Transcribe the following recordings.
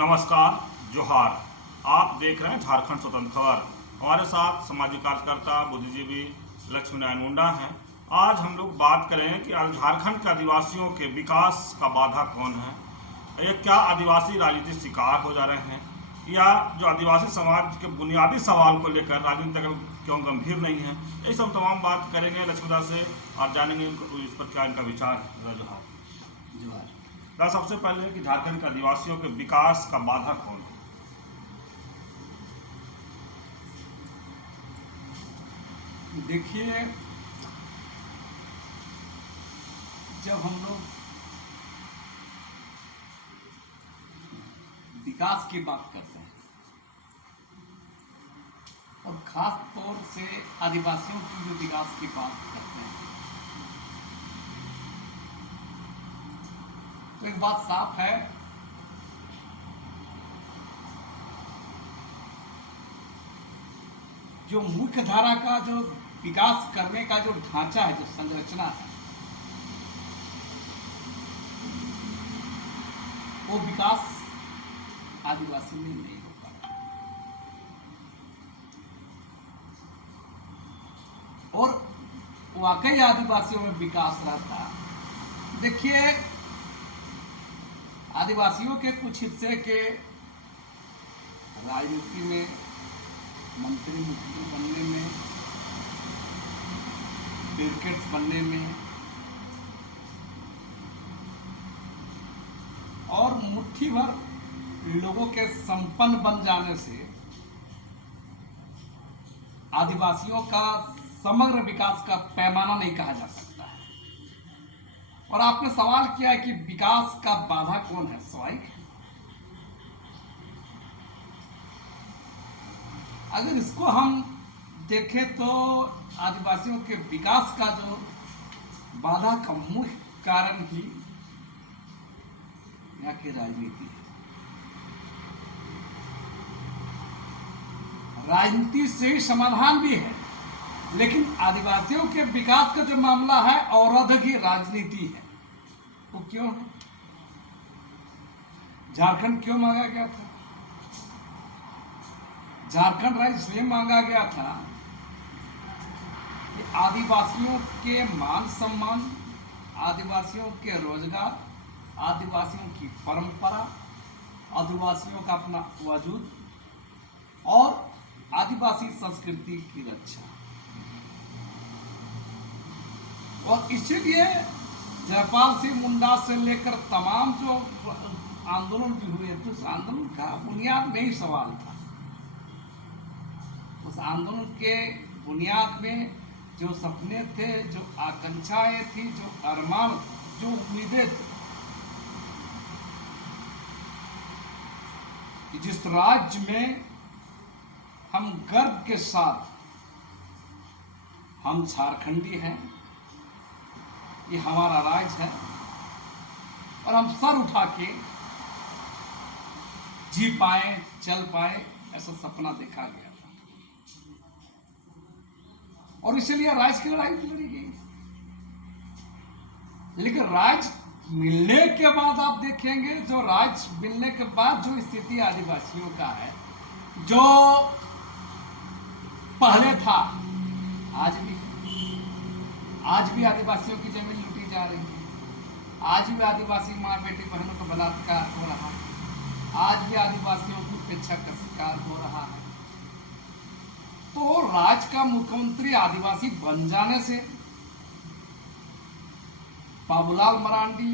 नमस्कार, जोहार। आप देख रहे हैं झारखंड स्वतंत्र खबर। हमारे साथ सामाजिक कार्यकर्ता बुद्धिजीवी लक्ष्मी नारायण मुंडा हैं। आज हम लोग बात करें कि आज झारखंड के आदिवासियों के विकास का बाधा कौन है। ये क्या आदिवासी राजनीतिक शिकार हो जा रहे हैं, या जो आदिवासी समाज के बुनियादी सवाल को लेकर राजनीति क्यों गंभीर नहीं है। ये सब तमाम बात करेंगे लक्ष्मीदा से और जानेंगे इस पर क्या इनका विचार है। जोहार। सबसे पहले कि झारखंड के आदिवासियों के विकास का बाधा कौन है। देखिए, जब हम लोग विकास की बात करते हैं और खास तौर से आदिवासियों की जो विकास की बात करते हैं, तो एक बात साफ है, जो मुख्य धारा का जो विकास करने का जो ढांचा है, जो संरचना है, वो विकास आदिवासी में नहीं हो पाता। और वाकई आदिवासियों में विकास रहता। देखिए, आदिवासियों के कुछ हिस्से के राजनीति में, मंत्री बनने में, ब्यूरोक्रेट्स बनने में और मुट्ठी भर लोगों के संपन्न बन जाने से आदिवासियों का समग्र विकास का पैमाना नहीं कहा जा सकता है। और आपने सवाल किया है कि विकास का बाधा कौन है। स्वाभाविक है, अगर इसको हम देखें तो आदिवासियों के विकास का जो बाधा का मुख्य कारण ही यहाँ की राजनीति है। राजनीति से ही समाधान भी है, लेकिन आदिवासियों के विकास का जो मामला है अवरोध की राजनीति है। वो क्यों है? झारखंड क्यों मांगा गया था? झारखंड राज्य इसलिए मांगा गया था कि आदिवासियों के मान सम्मान, आदिवासियों के रोजगार, आदिवासियों की परंपरा, आदिवासियों का अपना वजूद और आदिवासी संस्कृति की रक्षा। और इसीलिए जयपाल सिंह मुंडा से लेकर तमाम जो आंदोलन भी हुए, तो उस आंदोलन का बुनियाद में ही सवाल था। उस आंदोलन के बुनियाद में जो सपने थे, जो आकांक्षाएं थी, जो अरमान थे, जो उम्मीदें थी कि जिस राज्य में हम गर्व के साथ हम झारखंडी हैं, ये हमारा राज्य है और हम सर उठा के जी पाए, चल पाए, ऐसा सपना देखा गया था। और इसलिए राज्य की लड़ाई लड़ी गई। लेकिन राज्य मिलने के बाद आप देखेंगे, जो राज्य मिलने के बाद जो स्थिति आदिवासियों का है, जो पहले था, आज भी आदिवासियों की जमीन लूटी जा रही है। आज भी आदिवासी माँ बेटी बहनों का बलात्कार हो रहा है। आज भी आदिवासियों की उपेक्षा का शिकार हो रहा है। तो राज्य का मुख्यमंत्री आदिवासी बन जाने से बाबूलाल मरांडी,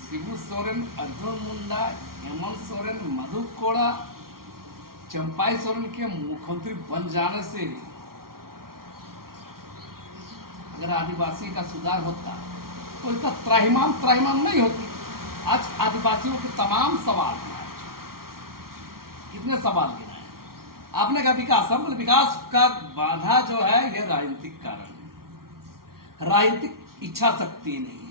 शिबू सोरेन, अर्जुन मुंडा, हेमंत सोरेन, मधु कोड़ा, चंपाई सोरेन के मुख्यमंत्री बन जाने से अगर आदिवासी का सुधार होता तो इसका त्राहिमाम नहीं होती। आज आदिवासियों के तमाम सवाल हैं। कितने सवाल गिनाए आपने कहा? विकास का बाधा जो है यह राजनीतिक कारण है। राजनीतिक इच्छा शक्ति नहीं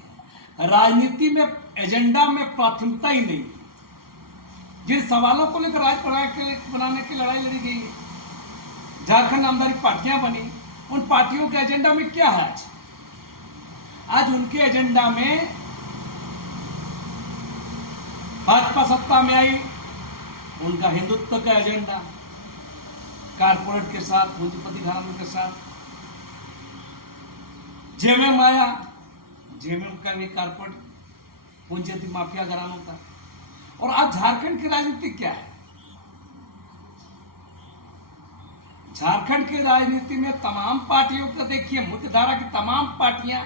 है, राजनीति में एजेंडा में प्राथमिकता ही नहीं है। जिन सवालों को लेकर राज्य बनाने की लड़ाई लड़ी गई है, झारखंड नामधारी पार्टियां बनी, उन पार्टियों के एजेंडा में क्या है? आज उनके एजेंडा में भाजपा सत्ता में आई उनका हिंदुत्व का एजेंडा कारपोरेट के साथ, पूंजीपति घरानों के साथ। जेएमएम आया, जेएमएम का भी कारपोरेट पूंजीपति माफिया घरानों का। और आज झारखंड की राजनीति क्या है? झारखंड की राजनीति में तमाम पार्टियों को देखिए, मुख्यधारा की तमाम पार्टियां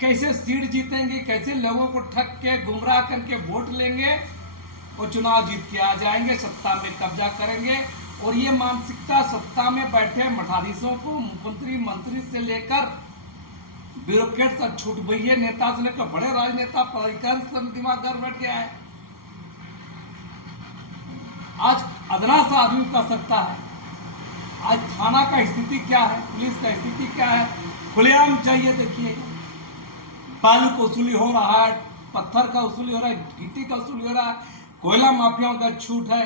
कैसे सीट जीतेंगी, कैसे लोगों को ठग के गुमराह करके वोट लेंगे और चुनाव जीत के आ जाएंगे, सत्ता में कब्जा करेंगे। और ये मानसिकता सत्ता में बैठे मठाधीशों को, मुख्यमंत्री मंत्री से लेकर ब्यूरोक्रेट्स और छूट भैये नेता से लेकर बड़े राजनेता पदाधिकारी सब दिमाग घर बैठ गया है। आज अदना सा आदमी कर सकता है। आज थाना का स्थिति क्या है, पुलिस का स्थिति क्या है, खुलेआम चाहिए। देखिए, बालू का वसूली हो रहा है, पत्थर का वसूली हो रहा है, गिट्टी का वसूली हो रहा है, कोयला माफियाओं का छूट है,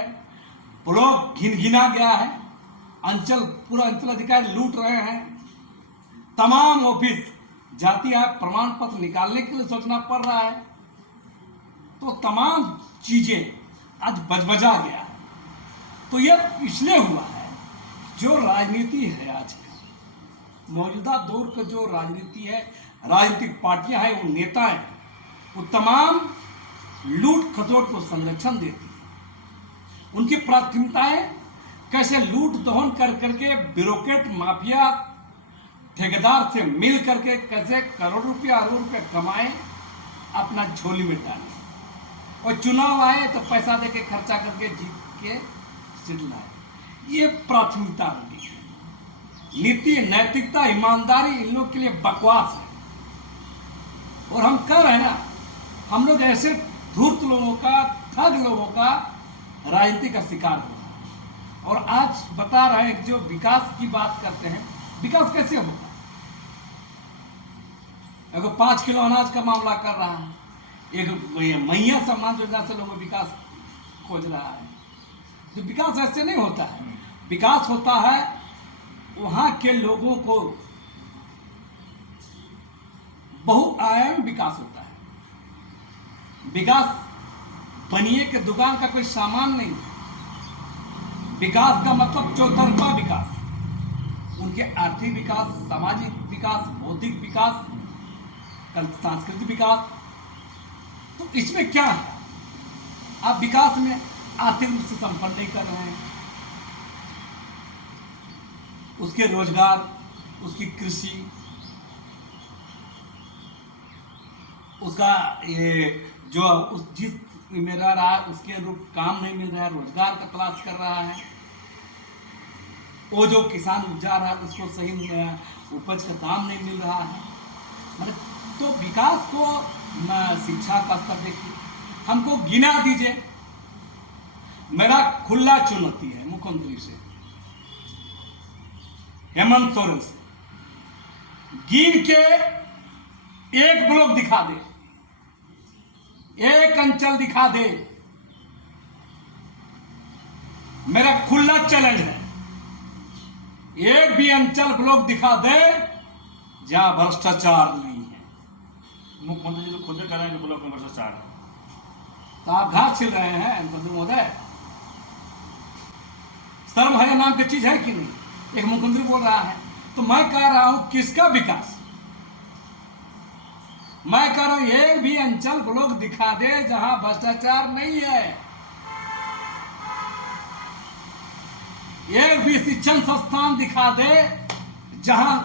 ब्लॉक घिना गया है, पूरा अंचल अधिकारी लूट रहे हैं, तमाम ऑफिस जाती है, प्रमाण पत्र निकालने के लिए सोचना पड़ रहा है। तो तमाम चीजें आज बजबजा गया है। तो यह इसलिए हुआ है, जो राजनीति है आज का मौजूदा दौर का, जो राजनीति है, राजनीतिक पार्टियां हैं, वो नेता हैं, वो तमाम लूट खसोट को संरक्षण देती है। उनकी प्राथमिकताएं कैसे लूट दोहन कर करके ब्यूरोक्रेट माफिया ठेकेदार से मिल करके कैसे करोड़ रुपया अरबों रुपया कमाए, अपना झोली में डाले, और चुनाव आए तो पैसा दे के खर्चा करके जीत के सीट लाए। ये प्राथमिकता होगी। नीति, नैतिकता, ईमानदारी इन लोग के लिए बकवास है। और हम कह रहे हैं ना, हम लोग ऐसे धूर्त लोगों का, ठग लोगों का राजनीति का शिकार हो रहा है। और आज बता रहे हैं कि जो विकास की बात करते हैं, विकास कैसे होगा? अगर 5 किलो अनाज का मामला कर रहा है, एक मैया सम्मान योजना से लोगों को विकास खोज रहा है। तो विकास ऐसे नहीं होता है। विकास होता है वहां के लोगों को, बहुआयामी विकास होता है। विकास बनिए के दुकान का कोई सामान नहीं है। विकास का मतलब चौतरफा विकास, उनके आर्थिक विकास, सामाजिक विकास, बौद्धिक विकास, सांस्कृतिक विकास। तो इसमें क्या है? आप विकास में आर्थिक रूप से संपन्न नहीं कर रहे हैं। उसके रोजगार, उसकी कृषि, उसका ये जो उस जिस में रह रहा है उसके अनुरूप काम नहीं मिल रहा है, रोजगार का तलाश कर रहा है। वो जो किसान उपजा रहा है उसको सही उपज का दाम नहीं मिल रहा है। मतलब तो विकास को, शिक्षा का स्तर देखिए, हमको गिना दीजिए। मेरा खुला चुनौती है मुख्यमंत्री से, हेमंत सोरेन से, गिन के एक ब्लॉक दिखा दे, एक अंचल दिखा दे। मेरा खुला चैलेंज है। एक भी अंचल ब्लॉक दिखा दे जहां भ्रष्टाचार नहीं है। मुख्यमंत्री जी तो खुद ही कह रहे हैं कि ब्लॉक में भ्रष्टाचार है। तो आप घास छिल रहे हैं मुख्यमंत्री महोदय। शर्म हया नाम की चीज है कि नहीं? एक मुख्यमंत्री बोल रहा है। तो मैं कह रहा हूं किसका विकास? मैं कह रहा हूं एक भी अंचल ब्लॉक दिखा दे जहां भ्रष्टाचार नहीं है। एक भी शिक्षण संस्थान दिखा दे जहां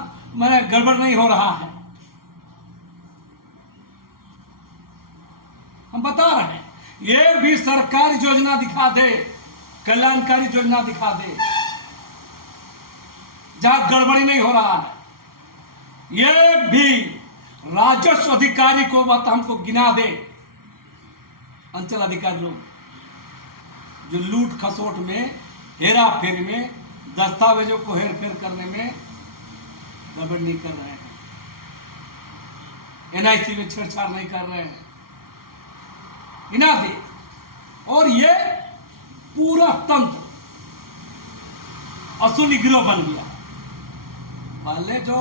गड़बड़ नहीं हो रहा है। हम बता रहे हैं, एक भी सरकारी योजना दिखा दे, कल्याणकारी योजना दिखा दे जहां गड़बड़ी नहीं हो रहा है। एक भी राजस्व अधिकारी को मत हमको गिना दे, अंचल अधिकारी लोग जो लूट खसोट में, हेरा फेरी में, दस्तावेजों को हेर फेर करने में गड़बड़ नहीं कर रहे हैं, एनआईसी में छेड़छाड़ नहीं कर रहे हैं, गिना दे। और ये पूरा तंत्र असुली गिरोह बन गया। पहले जो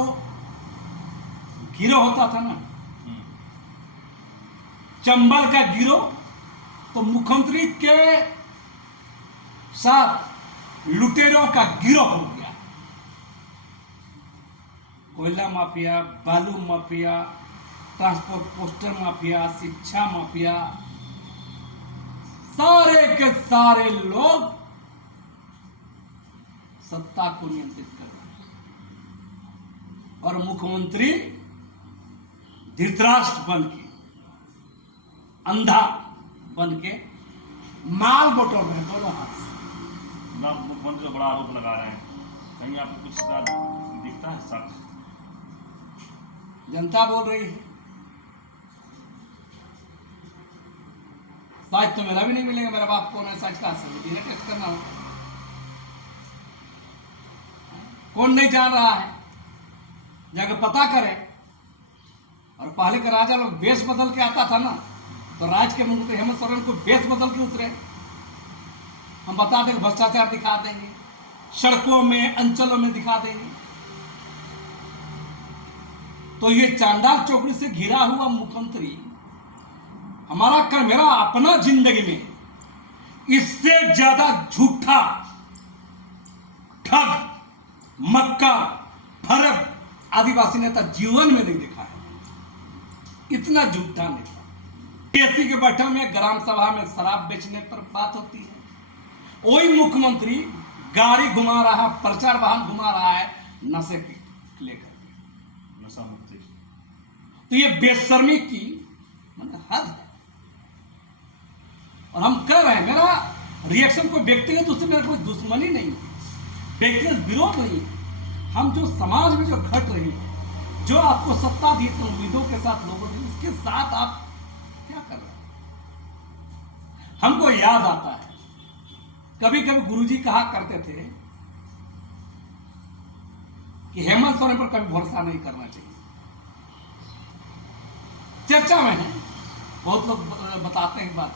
गिरोह होता था ना, चंबल का गिरोह, तो मुख्यमंत्री के साथ लुटेरों का गिरोह हो गया। कोयला माफिया, बालू माफिया, ट्रांसपोर्ट पोस्टर माफिया, शिक्षा माफिया, सारे के सारे लोग सत्ता को नियंत्रित कर रहे हैं और मुख्यमंत्री धृतराष्ट्र बन के, अंधा बन के माल बटोर रहे हैं दोनों हाथ से। मुख्यमंत्री बड़ा आरोप लगा रहे हैं, कहीं आपको कुछ का दिखता है सच? जनता बोल रही है, सच तो मेरा भी नहीं मिलेगा। मेरा बाप कौन है, सच का डीएनए टेस्ट करना होगा। कौन नहीं जान रहा है, जाकर पता करे। और पहले के राजा लोग बेस बदल के आता था ना, तो राज के मुख्यमंत्री हेमंत सोरेन को बेस बदल के उतरे। हम बता देंगे, भ्रष्टाचार दिखा देंगे, सड़कों में अंचलों में दिखा देंगे। तो ये चांडाल चौकड़ी से घिरा हुआ मुख्यमंत्री हमारा मेरा अपना जिंदगी में इससे ज्यादा झूठा, ठग, मक्का, फर्क आदिवासी नेता जीवन में नहीं देखा है। इतना झूठा नेता। केसी के बैठक में ग्राम सभा में शराब बेचने पर बात होती है, वही मुख्यमंत्री गाड़ी घुमा रहा, प्रचार वाहन घुमा रहा है नशे के लेकर, नशा मुक्ति। तो ये बेशर्मी की हद है। और हम कह रहे हैं, मेरा रिएक्शन कोई व्यक्तिगत उससे मेरा कोई दुश्मनी नहीं है, व्यक्तिगत विरोध नहीं है। हम जो समाज में जो घट रही है, जो आपको सत्ता दी उम्मीदों के साथ लोगों ने, उसके साथ आप क्या कर रहे हैं? हमको याद आता है, कभी कभी गुरुजी कहा करते थे कि हेमंत सोरेन पर कभी भरोसा नहीं करना चाहिए। चर्चा में है, बहुत लोग बताते हैं बात,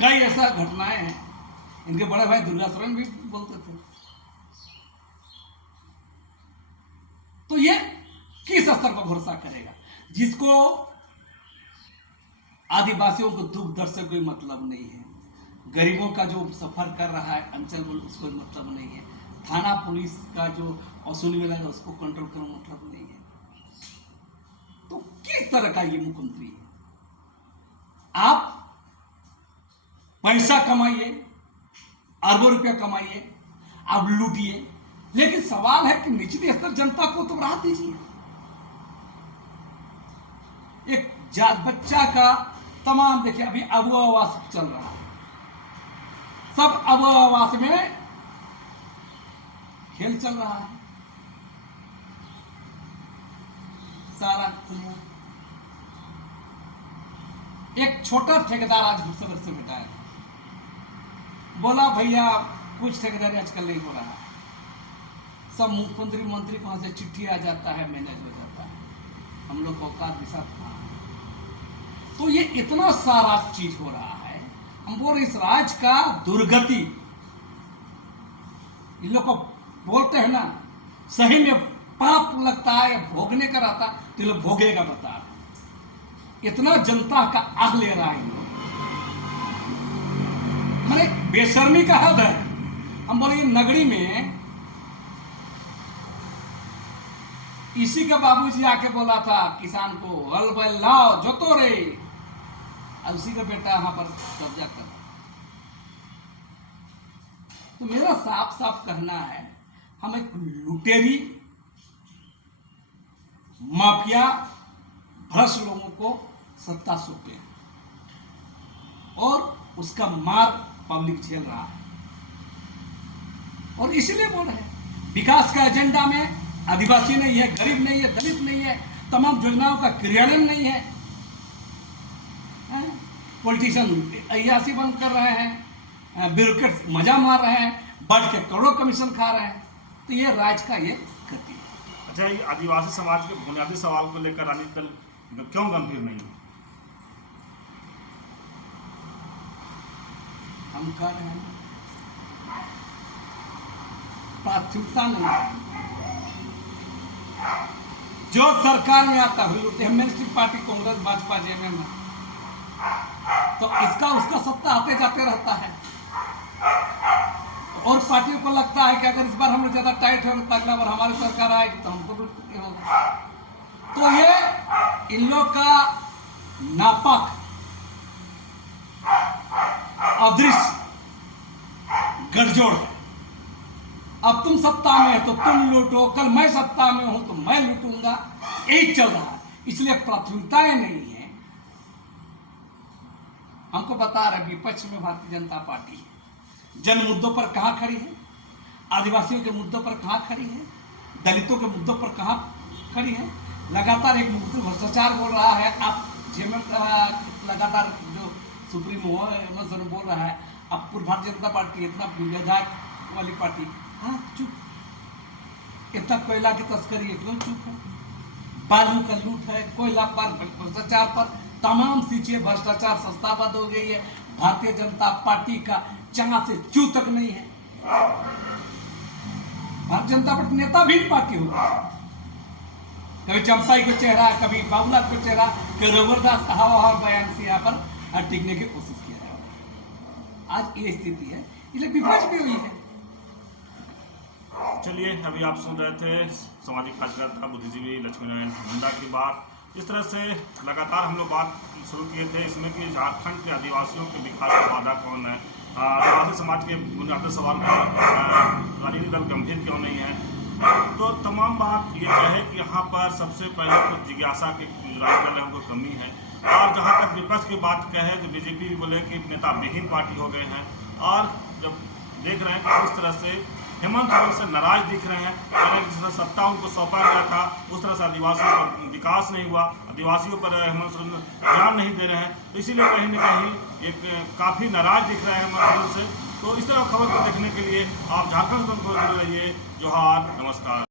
कई ऐसा घटनाएं हैं। इनके बड़े भाई दुर्गा सोरेन भी बोलते थे। तो ये किस स्तर पर भरोसा करेगा, जिसको आदिवासियों को दुख दर्द से कोई मतलब नहीं है, गरीबों का जो सफर कर रहा है अंचल में उसको मतलब नहीं है, थाना पुलिस का जो वसूली में लगा उसको कंट्रोल करना मतलब नहीं है। तो किस तरह का ये मुख्यमंत्री है? आप पैसा कमाइए, अरबों रुपया कमाइए, आप लूटिए, लेकिन सवाल है कि निचली स्तर जनता को तो राहत दीजिए। एक जात बच्चा का तमाम, देखिए अभी अबुआ आवास चल रहा है, सब अबुआ आवास में खेल चल रहा है, सारा खुला। एक छोटा ठेकेदार आज गुस्से से बैठा है, बोला भैया कुछ ठेकेदारी आजकल नहीं हो रहा है, सब मुख्यमंत्री मंत्री को वहां से चिट्ठी आ जाता है, मैनेज हो जाता है, हम लोग को औकात दिशा था। तो ये इतना सारा चीज हो रहा है, हम बोल इस राज का दुर्गति, इन लोग को बोलते हैं ना, सही में पाप लगता है या भोगने का रहता तो ये लोग भोगेगा बता रहे। इतना जनता का आह ले रहा है, मैंने बेशर्मी का हद है। हम बोले नगरी में इसी का बाबूजी आके बोला था किसान को, हल बैल लाओ जोतो रे, और उसी का बेटा यहां पर कब्जा कर। तो मेरा साफ साफ कहना है, हम एक लुटेरी, माफिया, भ्रष्ट लोगों को सत्ता सौंपे हैं और उसका मार पब्लिक झेल रहा है। और इसलिए बोल रहे हैं विकास का एजेंडा में आदिवासी नहीं है, गरीब नहीं है, दलित नहीं है, तमाम योजनाओं का क्रियान्वयन नहीं है। पॉलिटिशियन अय्यासी बंद कर रहे हैं, ब्यूरोक्रेट मजा मार रहे हैं, बढ़ के करोड़ों कमीशन खा रहे हैं। तो ये राज का ये गति है। अच्छा, ये आदिवासी समाज के बुनियादी सवाल को लेकर राजनीतिक दल क्यों गंभीर नहीं है? हम कह रहे हैं प्राथमिकता नहीं है। जो सरकार में आता है, mainstream party Congress Bhajpa JMM में, तो इसका उसका सत्ता आते जाते रहता है। और पार्टियों को लगता है कि अगर इस बार हम लोग ज्यादा टाइट हो तो अगला बार हमारी सरकार आएगी तो हमको भी होगा। तो ये इन लोग का नापाक अदृश्य गठजोड़ है। अब तुम सत्ता में है तो तुम लूटो, कल मैं सत्ता में हूं तो मैं लूटूंगा, यही चल रहा है। इसलिए प्राथमिकताएं नहीं है। हमको बता रहे विपक्ष में भारतीय जनता पार्टी है, जन मुद्दों पर कहां खड़ी है, आदिवासियों के मुद्दों पर कहां खड़ी है, दलितों के मुद्दों पर कहां खड़ी है। लगातार एक मुद्दे भ्रष्टाचार बोल रहा है। आप लगातार जो सुप्रीमो बोल रहा है, अब पूर्व भारतीय जनता पार्टी इतना विधायक वाली पार्टी, हाँ चुप। इतना कोयला की तस्करी है, क्यों चुप है? बालू का लूट है, कोयला पर, भ्रष्टाचार पर, तमाम चीजें भ्रष्टाचार संस्थाबद्ध हो गई है। भारतीय जनता पार्टी का चंगा से चू तक नहीं है। भारतीय जनता पार्टी नेता भी पार्टी होगा, कभी चंपाई को चेहरा, कभी बाबूलाल को चेहरा, कभी रघुवरदास का हवा बयान से यहाँ पर टिकने की कोशिश किया है। आज ये स्थिति है, इसलिए विपक्ष भी हुई है। चलिए, अभी आप सुन रहे थे सामाजिक कार्यकर्ता बुद्धिजीवी लक्ष्मीनारायण मुंडा की बात। इस तरह से लगातार हम लोग बात शुरू किए थे इसमें कि झारखंड के आदिवासियों के विकास का वादा कौन है, आदिवासी समाज के बुनियादी सवाल पर राजनीतिक दल गंभीर क्यों नहीं है। तो तमाम बात ये है कि यहाँ पर सबसे पहले तो जिज्ञासा की राजनीतिक दल है उनको कमी है। और जहाँ तक विपक्ष की बात कहे तो बीजेपी बोले कि नेता विहीन पार्टी हो गए हैं। और जब देख रहे हैं कि इस तरह से हेमंत सोरेन से नाराज दिख रहे हैं, जिस तरह सत्ता उनको सौंपा गया था उस तरह से आदिवासियों पर विकास नहीं हुआ, आदिवासियों पर हेमंत सोरेन ध्यान नहीं दे रहे हैं। तो इसीलिए कहीं ना कहीं एक काफ़ी नाराज दिख रहे हैं हेमंत सोरेन से। तो इस तरह खबर को देखने के लिए आप झारखंड से जुड़े रहिए। जोहार, नमस्कार।